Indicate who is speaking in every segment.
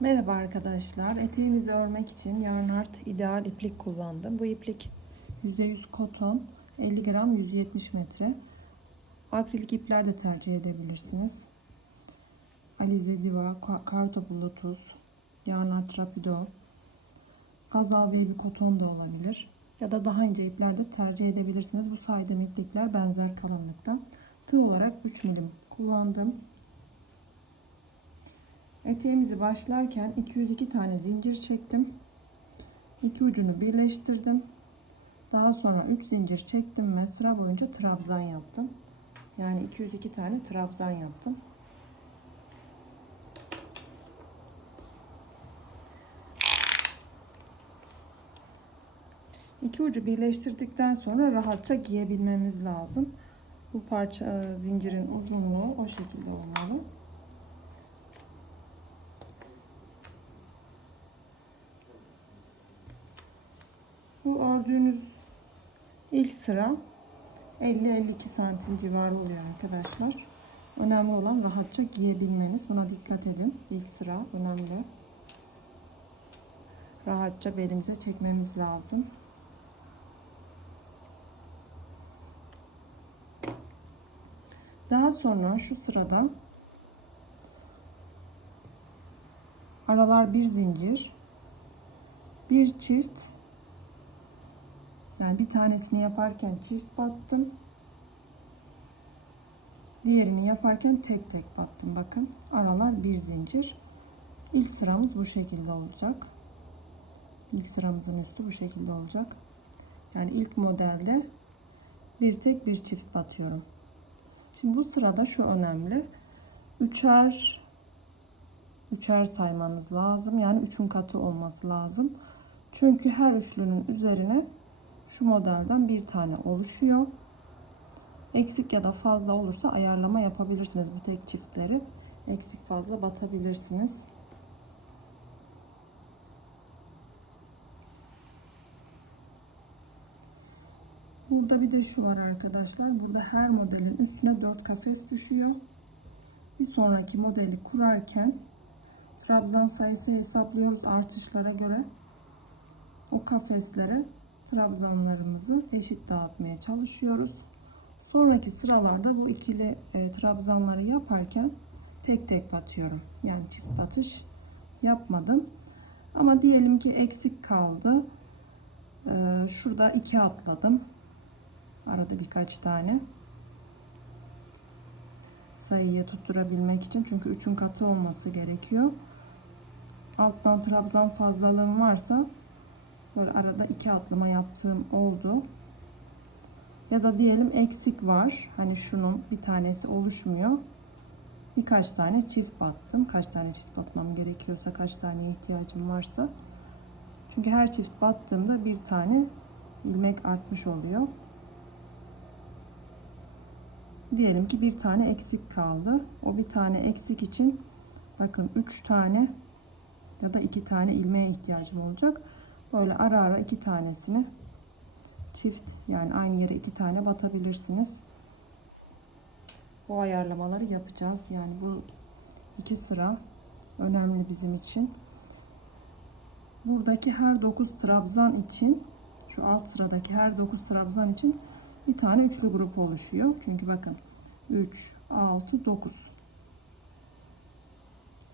Speaker 1: Merhaba arkadaşlar. Eteğimizi örmek için Yarnart ideal iplik kullandım. Bu iplik %100 koton, 50 gram 170 metre. Akrilik ipler de tercih edebilirsiniz. Alize Diva, Kartopu Lotus, Yarnart Rapido, Gazal Baby koton da olabilir. Ya da daha ince ipler de tercih edebilirsiniz. Bu saydığım iplikler benzer kalınlıkta. Tığ olarak 3 milim kullandım. Eteğimizi başlarken 202 tane zincir çektim. İki ucunu birleştirdim. Daha sonra 3 zincir çektim ve sıra boyunca trabzan yaptım. Yani 202 tane trabzan yaptım. İki ucu birleştirdikten sonra rahatça giyebilmemiz lazım. Bu parça zincirin uzunluğu o şekilde olmalı. Bu ördüğünüz ilk sıra 50-52 santim civarı oluyor arkadaşlar. Önemli olan rahatça giyebilmeniz. Buna dikkat edin. İlk sıra önemli. Rahatça belimize çekmemiz lazım. Daha sonra şu sırada aralar bir zincir, bir çift yani bir tanesini yaparken çift battım. Diğerini yaparken tek tek battım. Bakın aralar bir zincir. İlk sıramız bu şekilde olacak. İlk sıramızın üstü bu şekilde olacak. Yani ilk modelde bir tek bir çift batıyorum. Şimdi bu sırada şu önemli. Üçer üçer saymanız lazım. Yani üçün katı olması lazım. Çünkü her üçlünün üzerine şu modelden bir tane oluşuyor. Eksik ya da fazla olursa ayarlama yapabilirsiniz bu tek çiftleri. Eksik fazla batabilirsiniz. Burada bir de şu var arkadaşlar. Burada her modelin üstüne 4 kafes düşüyor. Bir sonraki modeli kurarken trabzan sayısı hesaplıyoruz artışlara göre. O kafeslere trabzanlarımızı eşit dağıtmaya çalışıyoruz. Sonraki sıralarda bu ikili e, trabzanları yaparken tek tek batıyorum. Yani çift batış yapmadım. Ama diyelim ki eksik kaldı. E, şurada iki atladım. Arada birkaç tane. Sayıyı tutturabilmek için. Çünkü üçün katı olması gerekiyor. Alttan trabzan fazlalığım varsa Böyle arada iki atlama yaptığım oldu. Ya da diyelim eksik var. Hani şunun bir tanesi oluşmuyor. Birkaç tane çift battım. Kaç tane çift batmam gerekiyorsa, kaç tane ihtiyacım varsa. Çünkü her çift battığımda bir tane ilmek artmış oluyor. Diyelim ki bir tane eksik kaldı. O bir tane eksik için bakın 3 tane ya da 2 tane ilmeğe ihtiyacım olacak. Böyle ara ara iki tanesini çift yani aynı yere iki tane batabilirsiniz. Bu ayarlamaları yapacağız. Yani bu iki sıra önemli bizim için. Buradaki her 9 trabzan için şu alt sıradaki her 9 trabzan için bir tane üçlü grup oluşuyor. Çünkü bakın 3, 6, 9.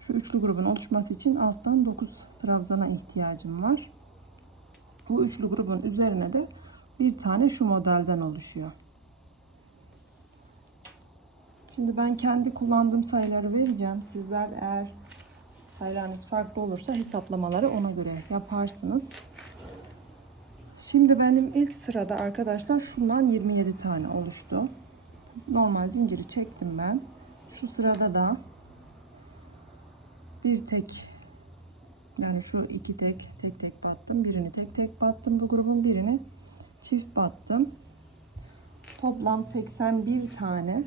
Speaker 1: Şu üçlü grubun oluşması için alttan 9 trabzana ihtiyacım var. Bu üçlü grubun üzerine de bir tane şu modelden oluşuyor. Şimdi ben kendi kullandığım sayıları vereceğim. Sizler eğer sayılarınız farklı olursa hesaplamaları ona göre yaparsınız. Şimdi benim ilk sırada arkadaşlar şundan 27 tane oluştu. Normal zinciri çektim ben. Şu sırada da bir tek yani şu iki tek tek tek battım. Birini tek tek battım. Bu grubun birini çift battım. Toplam 81 tane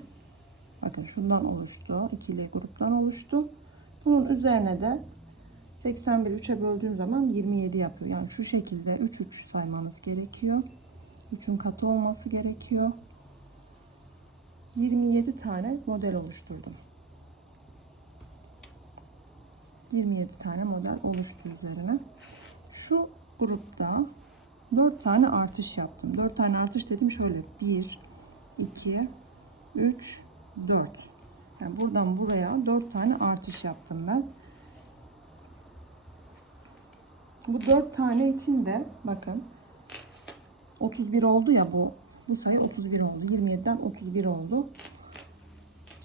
Speaker 1: bakın şundan oluştu. ikili gruptan oluştu. Bunun üzerine de 81 3'e böldüğüm zaman 27 yapıyor. Yani şu şekilde 3 3 saymamız gerekiyor. 3'ün katı olması gerekiyor. 27 tane model oluşturdum. 27 tane model oluştu üzerine. Şu grupta 4 tane artış yaptım. 4 tane artış dedim şöyle 1 2 3 4. Yani buradan buraya 4 tane artış yaptım ben. Bu 4 tane için de bakın 31 oldu ya bu. Bu sayı 31 oldu. 27'den 31 oldu.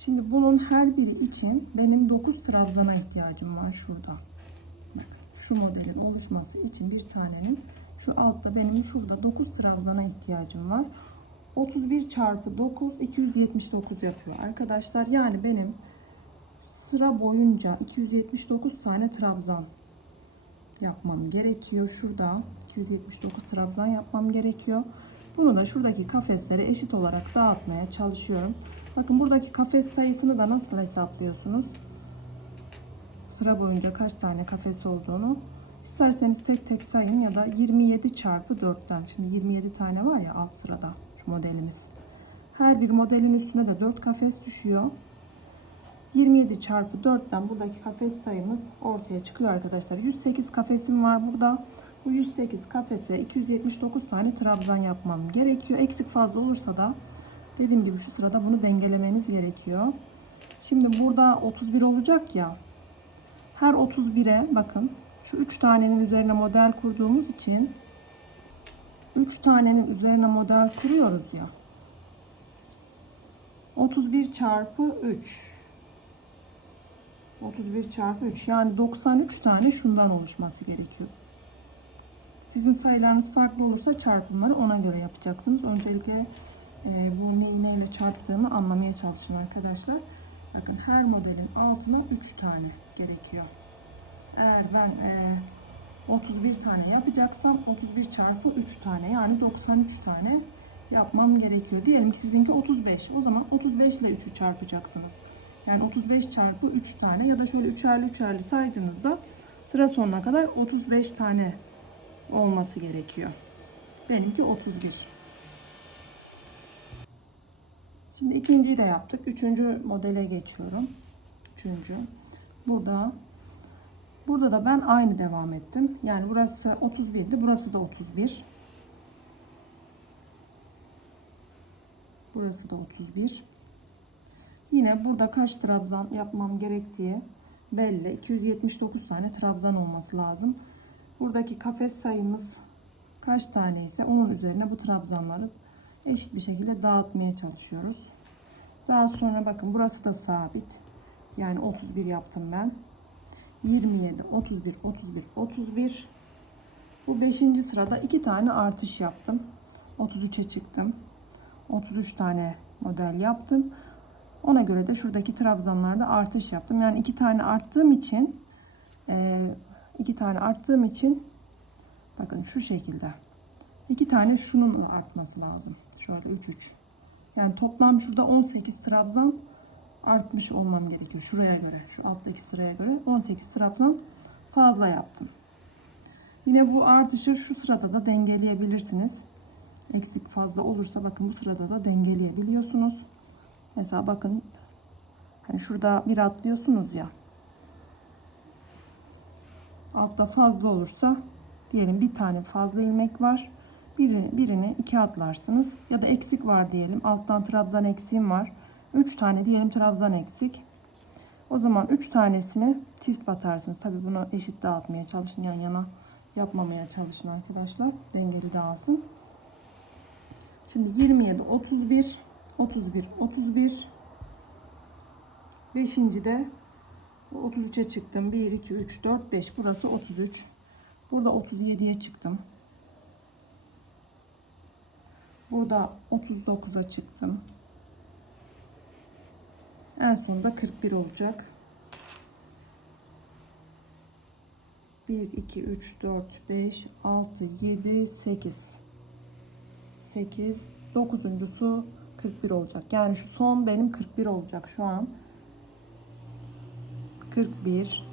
Speaker 1: Şimdi bunun her biri için benim 9 trabzana ihtiyacım var şurada. Bak, şu modelin oluşması için bir tanenin şu altta benim şurada 9 trabzana ihtiyacım var. 31 çarpı 9 279 yapıyor arkadaşlar. Yani benim sıra boyunca 279 tane trabzan yapmam gerekiyor. Şurada 279 trabzan yapmam gerekiyor. Bunu da şuradaki kafeslere eşit olarak dağıtmaya çalışıyorum. Bakın buradaki kafes sayısını da nasıl hesaplıyorsunuz? Sıra boyunca kaç tane kafes olduğunu isterseniz tek tek sayın ya da 27 çarpı 4'ten. Şimdi 27 tane var ya alt sırada modelimiz. Her bir modelin üstüne de 4 kafes düşüyor. 27 çarpı 4'ten buradaki kafes sayımız ortaya çıkıyor arkadaşlar. 108 kafesim var burada. Bu 108 kafese 279 tane trabzan yapmam gerekiyor. Eksik fazla olursa da dediğim gibi şu sırada bunu dengelemeniz gerekiyor. Şimdi burada 31 olacak ya. Her 31'e bakın şu 3 tanenin üzerine model kurduğumuz için 3 tanenin üzerine model kuruyoruz ya. 31 çarpı 3 31 çarpı 3 yani 93 tane şundan oluşması gerekiyor. Sizin sayılarınız farklı olursa çarpımları ona göre yapacaksınız. Öncelikle bu neyi neyle çarptığımı anlamaya çalışın arkadaşlar. Bakın her modelin altına 3 tane gerekiyor. Eğer ben e, 31 tane yapacaksam 31 çarpı 3 tane yani 93 tane yapmam gerekiyor. Diyelim ki sizinki 35. O zaman 35 ile 3'ü çarpacaksınız. Yani 35 çarpı 3 tane ya da şöyle üçerli üçerli saydığınızda sıra sonuna kadar 35 tane olması gerekiyor. Benimki 31. Şimdi ikinciyi de yaptık. Üçüncü modele geçiyorum. Üçüncü. Burada burada da ben aynı devam ettim. Yani burası 31 idi. Burası da 31. Burası da 31. Yine burada kaç trabzan yapmam gerektiği belli. 279 tane trabzan olması lazım. Buradaki kafes sayımız kaç tane ise onun üzerine bu trabzanları eşit bir şekilde dağıtmaya çalışıyoruz. Daha sonra bakın burası da sabit. Yani 31 yaptım ben. 27, 31, 31, 31. Bu 5. sırada 2 tane artış yaptım. 33'e çıktım. 33 tane model yaptım. Ona göre de şuradaki trabzanlarda artış yaptım. Yani iki tane arttığım için e, iki tane arttığım için bakın şu şekilde iki tane şunun artması lazım. Şöyle 3 3. Yani toplam şurada 18 trabzan artmış olmam gerekiyor. Şuraya göre, şu alttaki sıraya göre 18 trabzan fazla yaptım. Yine bu artışı şu sırada da dengeleyebilirsiniz. Eksik fazla olursa bakın bu sırada da dengeleyebiliyorsunuz. Mesela bakın hani şurada bir atlıyorsunuz ya. Altta fazla olursa diyelim bir tane fazla ilmek var. Biri, birini iki atlarsınız. Ya da eksik var diyelim. Alttan trabzan eksiğim var. Üç tane diyelim trabzan eksik. O zaman üç tanesini çift batarsınız. Tabi bunu eşit dağıtmaya çalışın. Yan yana yapmamaya çalışın arkadaşlar. Dengeli dağılsın. Şimdi 27, 31, 31, 31. Beşinci de 33'e çıktım. 1, 2, 3, 4, 5. Burası 33. Burada 37'ye çıktım. Burada 39'a çıktım. En sonunda 41 olacak. 1, 2, 3, 4, 5, 6, 7, 8. 8, 9'uncusu 41 olacak. Yani şu son benim 41 olacak şu an. 41,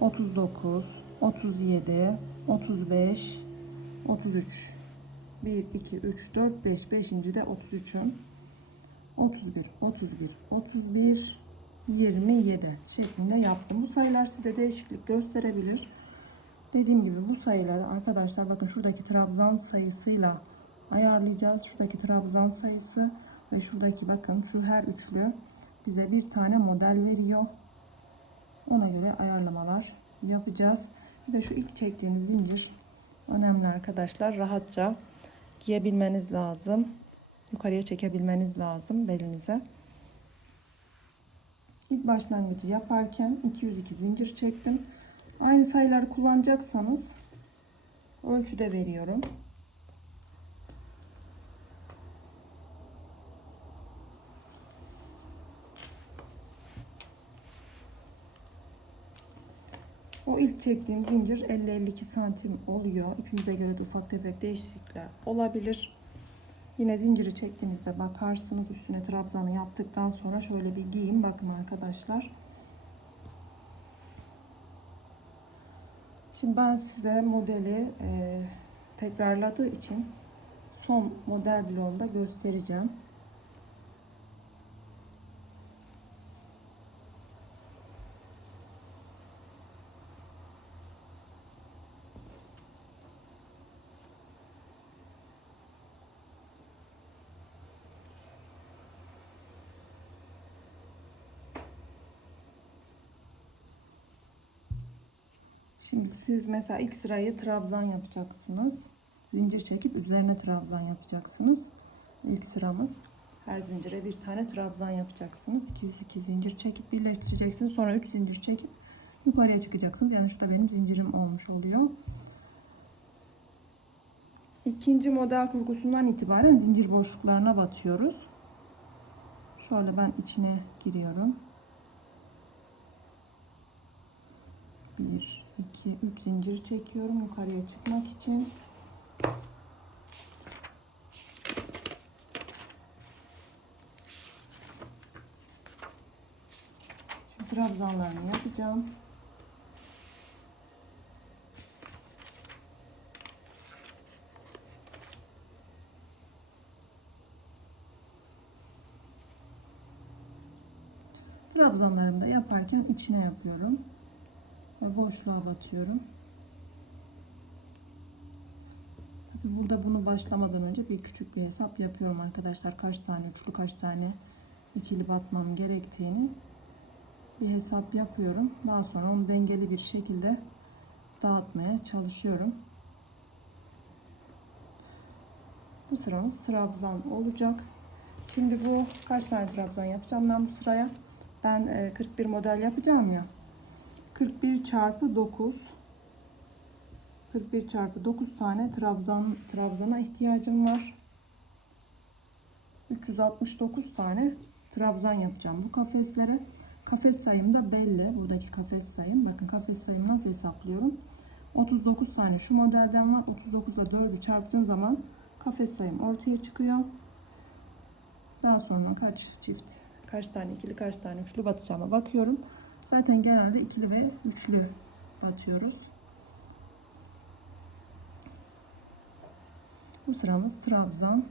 Speaker 1: 39, 37, 35, 33. 1, 2, 3, 4, 5. 5. de 33'üm. 31, 31, 31, 27 şeklinde yaptım. Bu sayılar size değişiklik gösterebilir. Dediğim gibi bu sayıları arkadaşlar bakın şuradaki trabzan sayısıyla ayarlayacağız. Şuradaki trabzan sayısı ve şuradaki bakın şu her üçlü bize bir tane model veriyor. Ona göre ayarlamalar yapacağız. Ve şu ilk çektiğiniz zincir önemli arkadaşlar. Rahatça giyebilmeniz lazım. Yukarıya çekebilmeniz lazım belinize. İlk başlangıcı yaparken 202 zincir çektim. Aynı sayıları kullanacaksanız ölçüde veriyorum. O ilk çektiğim zincir 50-52 santim oluyor. İpinize göre de ufak tefek değişiklikler olabilir. Yine zinciri çektiğinizde bakarsınız üstüne trabzanı yaptıktan sonra şöyle bir giyin bakın arkadaşlar. Şimdi ben size modeli e, tekrarladığı için son model bloğunda göstereceğim. Şimdi siz mesela ilk sırayı trabzan yapacaksınız. Zincir çekip üzerine trabzan yapacaksınız. İlk sıramız her zincire bir tane trabzan yapacaksınız. 202 zincir çekip birleştireceksiniz. Sonra 3 zincir çekip yukarıya çıkacaksınız. Yani şurada benim zincirim olmuş oluyor. İkinci model kurgusundan itibaren zincir boşluklarına batıyoruz. Şöyle ben içine giriyorum. 1 2 3 zincir çekiyorum yukarıya çıkmak için. Şimdi trabzanlarını yapacağım. Trabzanlarımı da yaparken içine yapıyorum ve boşluğa batıyorum. Tabii burada bunu başlamadan önce bir küçük bir hesap yapıyorum arkadaşlar. Kaç tane üçlü, kaç tane ikili batmam gerektiğini bir hesap yapıyorum. Daha sonra onu dengeli bir şekilde dağıtmaya çalışıyorum. Bu sıramız trabzan olacak. Şimdi bu kaç tane trabzan yapacağım ben bu sıraya? Ben e, 41 model yapacağım ya. 41 çarpı 9 41 çarpı 9 tane trabzan trabzana ihtiyacım var. 369 tane trabzan yapacağım bu kafeslere. Kafes sayım da belli. Buradaki kafes sayım. Bakın kafes sayımı nasıl hesaplıyorum? 39 tane şu modelden var. 39 ile 4'ü çarptığım zaman kafes sayım ortaya çıkıyor. Daha sonra kaç çift, kaç tane ikili, kaç tane üçlü batacağıma bakıyorum. Zaten genelde ikili ve üçlü batıyoruz. Bu sıramız trabzan.